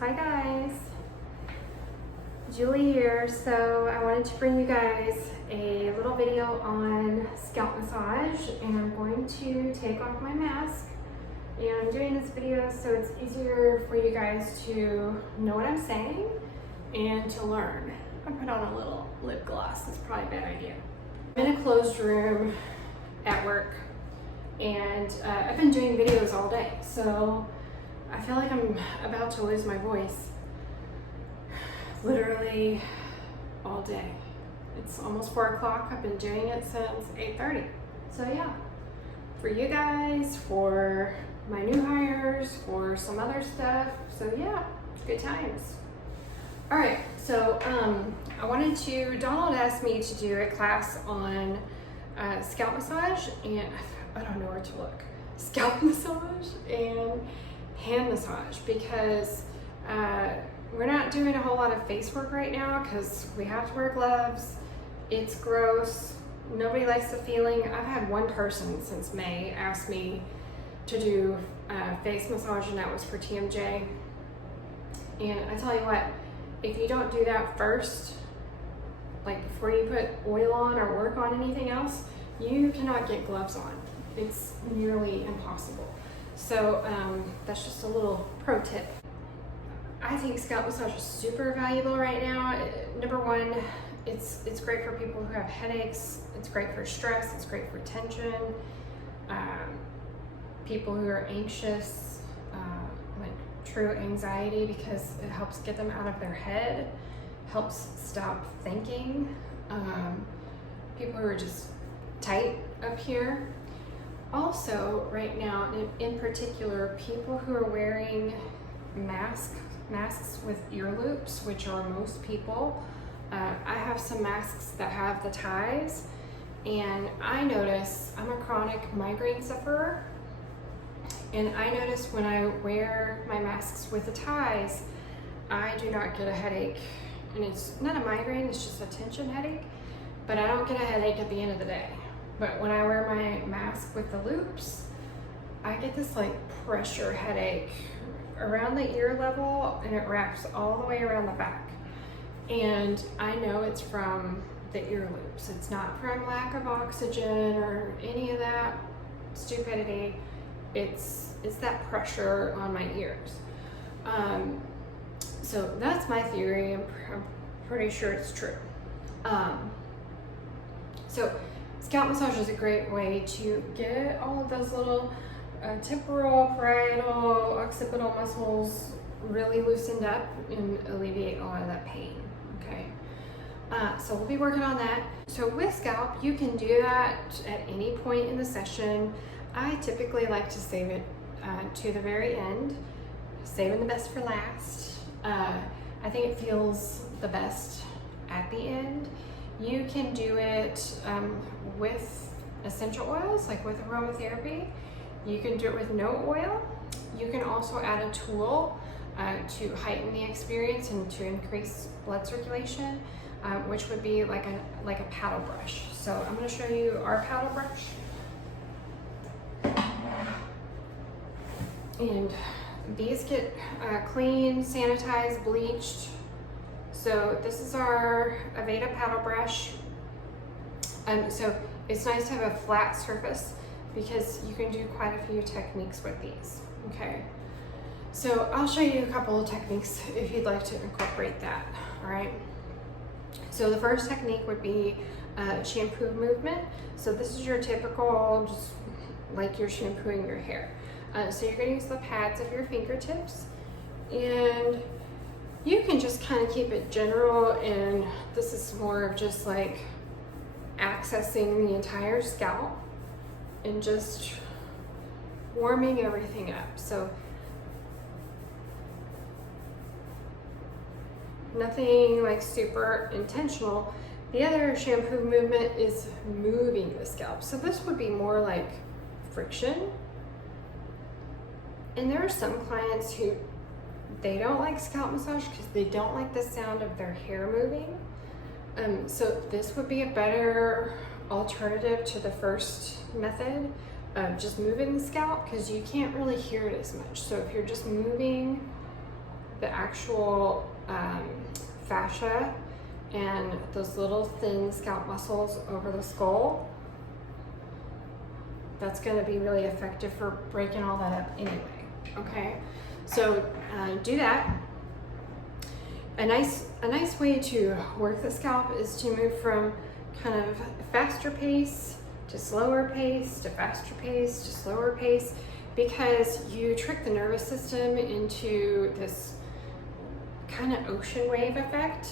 Hi guys, Julie here. So I wanted to bring you guys a little video on scalp massage, and I'm going to take off my mask, and I'm doing this video so it's easier for you guys to know what I'm saying and to learn. I put on a little lip gloss. That's probably a bad idea. I'm in a closed room at work, and I've been doing videos all day, so I feel like I'm about to lose my voice literally all day. It's almost 4 o'clock. I've been doing it since 8:30. So yeah, for you guys, for my new hires, for some other stuff. So yeah, good times. All right, so Donald asked me to do a class on scalp massage, and I don't know where to look. Scalp massage and hand massage, because we're not doing a whole lot of face work right now because we have to wear gloves. It's gross. Nobody likes the feeling. I've had one person since May ask me to do face massage, and that was for TMJ. And I tell you what, if you don't do that first, like before you put oil on or work on anything else, you cannot get gloves on. It's nearly impossible. So that's just a little pro tip. I think scalp massage is super valuable right now. Number one, it's great for people who have headaches. It's great for stress. It's great for tension. People who are anxious, like true anxiety, because it helps get them out of their head, helps stop thinking. People who are just tight up here. Also, right now, in particular, people who are wearing masks with ear loops, which are most people. I have some masks that have the ties, and I notice I'm a chronic migraine sufferer, and I notice when I wear my masks with the ties, I do not get a headache. And it's not a migraine, it's just a tension headache, but I don't get a headache at the end of the day. But when I wear my mask with the loops, I get this like pressure headache around the ear level, and it wraps all the way around the back. And I know it's from the ear loops. It's not from lack of oxygen or any of that stupidity. It's that pressure on my ears. So that's my theory. I'm pretty sure it's true. So scalp massage is a great way to get all of those little temporal, parietal, occipital muscles really loosened up and alleviate a lot of that pain, okay? So we'll be working on that. So with scalp, you can do that at any point in the session. I typically like to save it to the very end, saving the best for last. I think it feels the best at the end. You can do it with essential oils, like with aromatherapy. You can do it with no oil. You can also add a tool to heighten the experience and to increase blood circulation, which would be like a paddle brush. So I'm going to show you our paddle brush. And these get cleaned, sanitized, bleached. So this is our Aveda paddle brush. So it's nice to have a flat surface because you can do quite a few techniques with these, okay? So I'll show you a couple of techniques if you'd like to incorporate that, all right? So the first technique would be shampoo movement. So this is your typical, just like you're shampooing your hair. So you're gonna use the pads of your fingertips, and you can just kind of keep it general, and this is more of just like accessing the entire scalp and just warming everything up. So nothing like super intentional. The other shampoo movement is moving the scalp. So this would be more like friction. And there are some clients who they don't like scalp massage because they don't like the sound of their hair moving. So this would be a better alternative to the first method of just moving the scalp, because you can't really hear it as much. So if you're just moving the actual fascia and those little thin scalp muscles over the skull, that's going to be really effective for breaking all that up anyway. Okay, so do that. A nice way to work the scalp is to move from kind of faster pace to slower pace to faster pace to slower pace, because you trick the nervous system into this kind of ocean wave effect,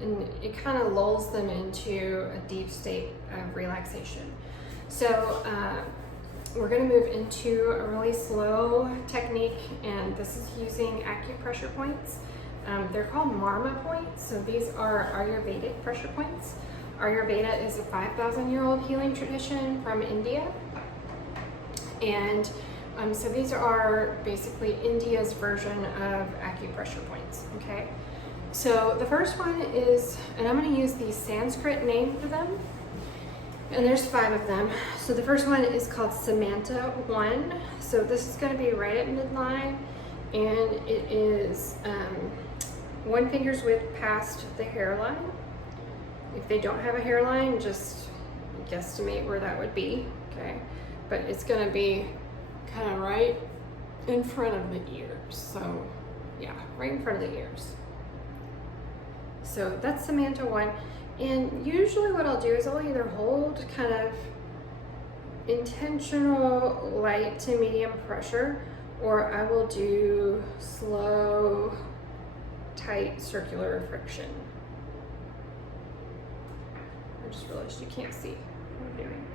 and it kind of lulls them into a deep state of relaxation. So we're going to move into a really slow technique, and this is using acupressure points. They're called marma points, so these are Ayurvedic pressure points. Ayurveda is a 5,000-year-old healing tradition from India, and so these are basically India's version of acupressure points, okay? So the first one is, and I'm going to use the Sanskrit name for them, and there's 5 of them. So the first one is called Samanta 1. So this is going to be right at midline, and it is 1 finger's width past the hairline. If they don't have a hairline, just guesstimate where that would be, okay? But it's going to be kind of right in front of the ears. So yeah, right in front of the ears. So that's Samanta 1. And usually what I'll do is I'll either hold kind of intentional light to medium pressure, or I will do slow, tight circular friction. I just realized you can't see what I'm doing.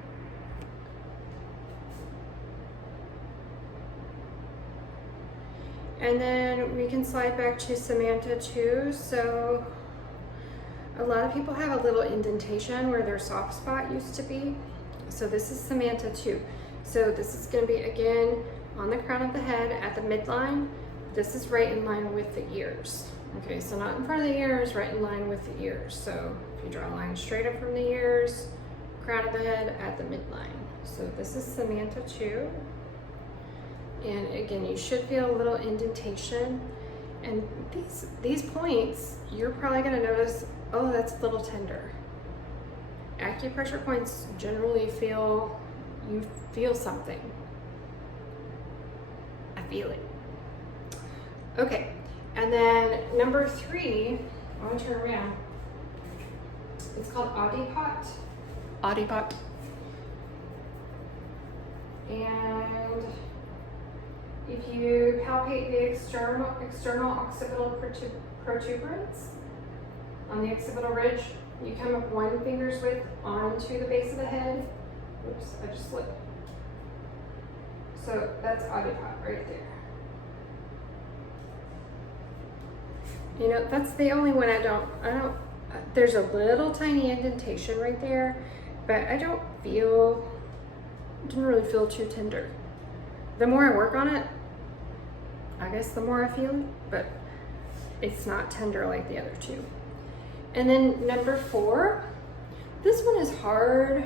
And then we can slide back to Samanta 2. So a lot of people have a little indentation where their soft spot used to be. So this is Samanta 2. So this is going to be, again, on the crown of the head at the midline. This is right in line with the ears. Okay, so not in front of the ears, right in line with the ears. So if you draw a line straight up from the ears, crown of the head at the midline. So this is Samanta 2. And again, you should feel a little indentation. And these points, you're probably going to notice, oh, that's a little tender. Acupressure points generally you feel something. I feel it. Okay, and then number 3, I want to turn around. It's called Adipot. Adipot. And if you palpate the external occipital protuberance on the occipital ridge, you come up 1 finger's width onto the base of the head. Oops, I just slipped. So that's Adipot right there. You know, that's the only one I don't, there's a little tiny indentation right there, but I didn't really feel too tender. The more I work on it, I guess the more I feel it, but it's not tender like the other 2. And then number 4, this one is hard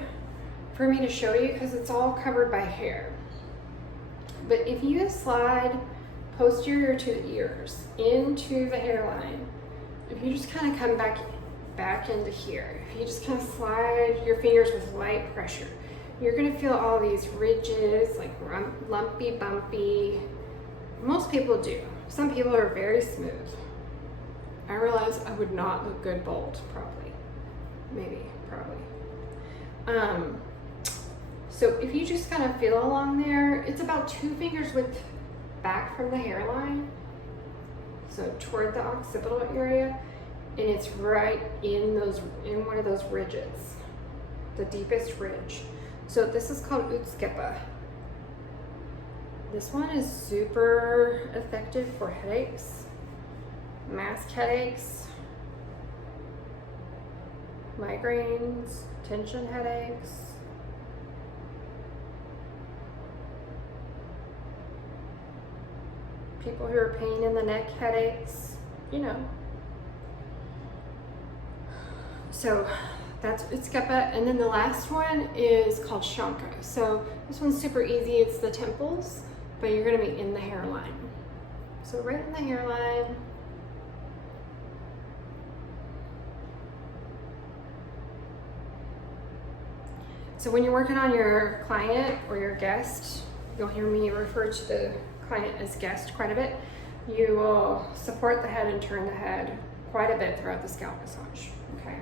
for me to show you because it's all covered by hair. But if you slide posterior to the ears into the hairline, if you just kind of come back into here, if you just kind of slide your fingers with light pressure, you're going to feel all these ridges, like lumpy, bumpy. Most people do. Some people are very smooth. I realize I would not look good bald, probably. So if you just kind of feel along there, it's about 2 fingers width back from the hairline, so toward the occipital area, and it's right in one of those ridges, the deepest ridge. So this is called utskepa. This one is super effective for headaches, mask headaches, migraines, tension headaches. People who are pain in the neck headaches, you know. So that's utskepa. And then the last one is called shanka. So this one's super easy. It's the temples, but you're going to be in the hairline. So right in the hairline. So when you're working on your client or your guest, you'll hear me refer to the client as guest quite a bit. You will support the head and turn the head quite a bit throughout the scalp massage, okay?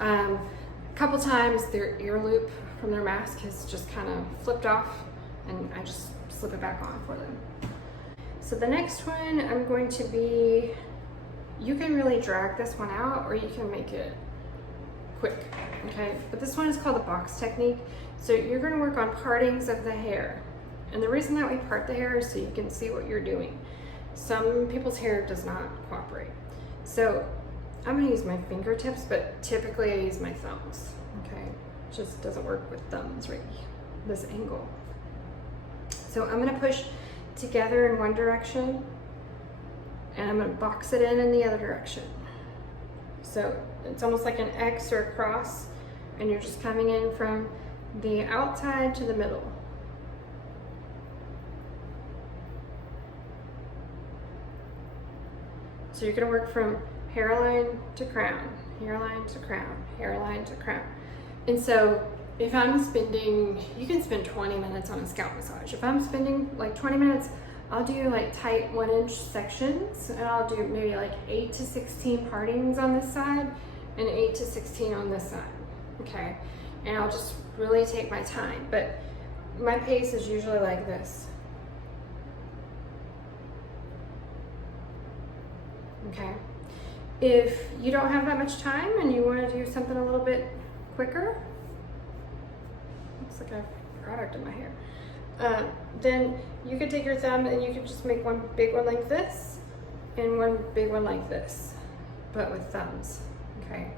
A couple times their ear loop from their mask has just kind of flipped off, and I just slip it back on for them. So the next one I'm going to be, you can really drag this one out or you can make it quick, okay? But this one is called the box technique. So you're gonna work on partings of the hair. And the reason that we part the hair is so you can see what you're doing. Some people's hair does not cooperate. So I'm gonna use my fingertips, but typically I use my thumbs, okay? It just doesn't work with thumbs right this angle. So I'm gonna push together in one direction and I'm gonna box it in the other direction. So it's almost like an X or a cross, and you're just coming in from the outside to the middle. So you're gonna work from hairline to crown, hairline to crown, hairline to crown. And so if I'm spending, you can spend 20 minutes on a scalp massage. If I'm spending like 20 minutes, I'll do like tight 1-inch sections, and I'll do maybe like 8 to 16 partings on this side and 8 to 16 on this side, okay? And I'll just really take my time, but my pace is usually like this. Okay, if you don't have that much time and you want to do something a little bit quicker, looks like I have product in my hair, then you could take your thumb and you could just make one big one like this and one big one like this, but with thumbs, okay?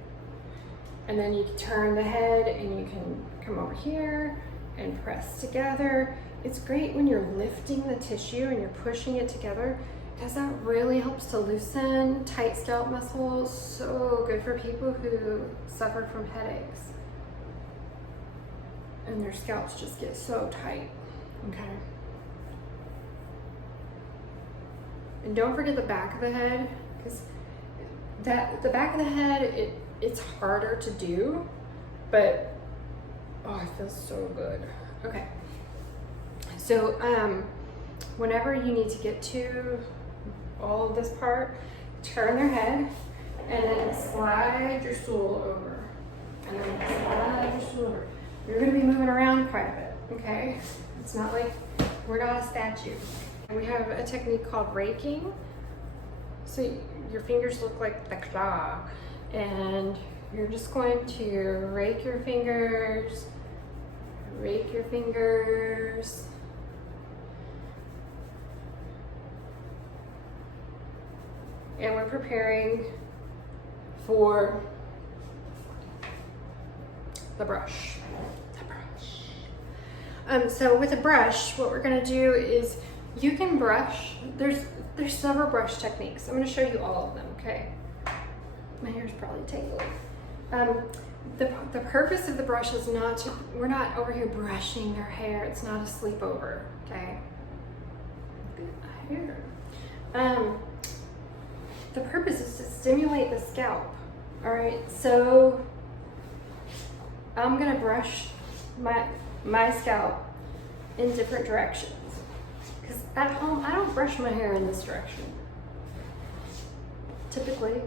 And then you can turn the head and you can come over here and press together. It's great when you're lifting the tissue and you're pushing it together, because that really helps to loosen tight scalp muscles. So good for people who suffer from headaches and their scalps just get so tight, okay? And don't forget the back of the head, because the back of the head, it's harder to do, but oh, it feels so good. Okay, so whenever you need to get to all of this part, turn their head and then slide your stool over, and then slide your stool over. You're going to be moving around quite a bit, okay? It's not like we're not a statue. We have a technique called raking. So your fingers look like the claw, and you're just going to rake your fingers, rake your fingers. And we're preparing for the brush. So with a brush, what we're gonna do is you can brush. There's several brush techniques. I'm gonna show you all of them, okay? My hair's probably tangled. The purpose of the brush is not to, we're not over here brushing their hair. It's not a sleepover, okay? Good hair. The purpose is to stimulate the scalp, all right? So I'm gonna brush my scalp in different directions, because at home, I don't brush my hair in this direction, typically.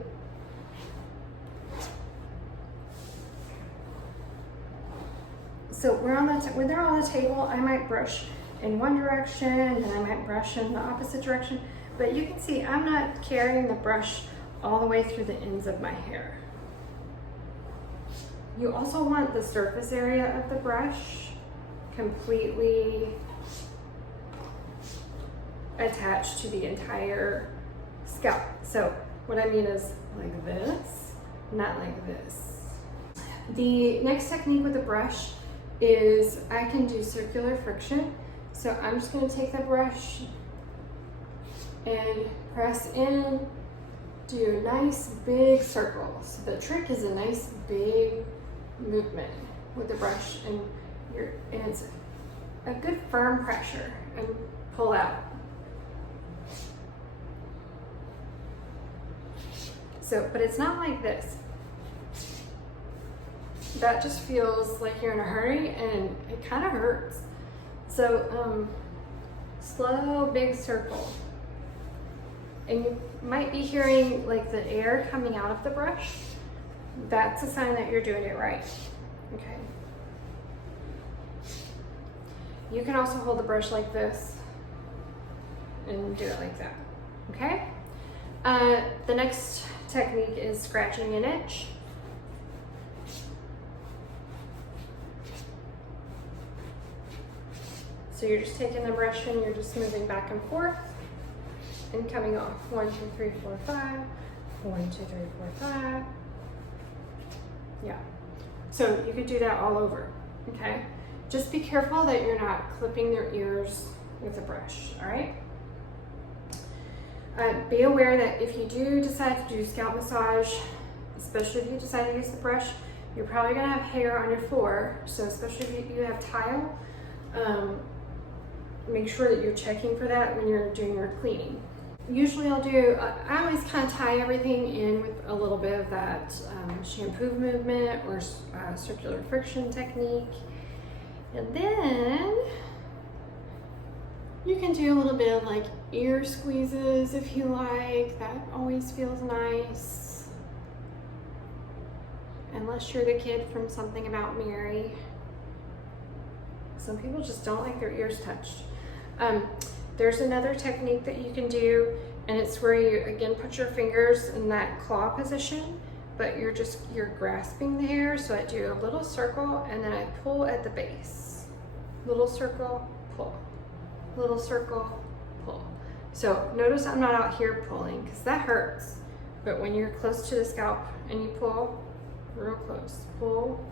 So when they're on the table, I might brush in one direction and I might brush in the opposite direction. But you can see I'm not carrying the brush all the way through the ends of my hair. You also want the surface area of the brush completely attached to the entire scalp. So what I mean is like this, not like this. The next technique with the brush is I can do circular friction. So I'm just going to take the brush and press in, do a nice big circle. So the trick is a nice big movement with the brush, and it's a good firm pressure, and pull out. So, but it's not like this. That just feels like you're in a hurry and it kind of hurts. So, slow, big circle. And you might be hearing like the air coming out of the brush. That's a sign that you're doing it right. Okay. You can also hold the brush like this and do it like that. Okay? The next technique is scratching an itch. So you're just taking the brush and you're just moving back and forth and coming off. 1, 2, 3, 4, 5. 1, 2, 3, 4, 5. Yeah. So you could do that all over. Okay? Just be careful that you're not clipping their ears with a brush. All right? Be aware that if you do decide to do scalp massage, especially if you decide to use the brush, you're probably going to have hair on your floor. So especially if you have tile, make sure that you're checking for that when you're doing your cleaning. Usually I always kind of tie everything in with a little bit of that shampoo movement or circular friction technique. And then you can do a little bit of like ear squeezes if you like. That always feels nice. Unless you're the kid from Something About Mary. Some people just don't like their ears touched. There's another technique that you can do, and it's where you again put your fingers in that claw position, but you're grasping the hair. So I do a little circle and then I pull at the base. Little circle, pull. Little circle, pull. So notice I'm not out here pulling because that hurts. But when you're close to the scalp and you pull, real close, pull.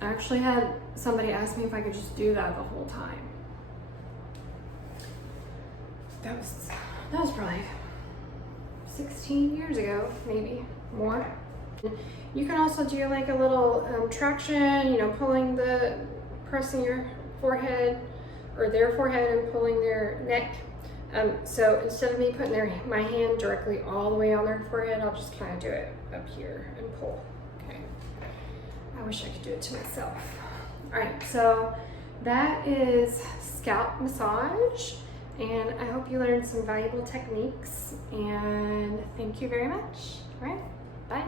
I actually had somebody ask me if I could just do that the whole time. That was probably 16 years ago, maybe more. You can also do like a little traction, pressing your forehead or their forehead and pulling their neck. So instead of me putting my hand directly all the way on their forehead, I'll just kind of do it up here and pull. Okay. I wish I could do it to myself. All right, so that is scalp massage, and I hope you learned some valuable techniques, and thank you very much. All right, bye.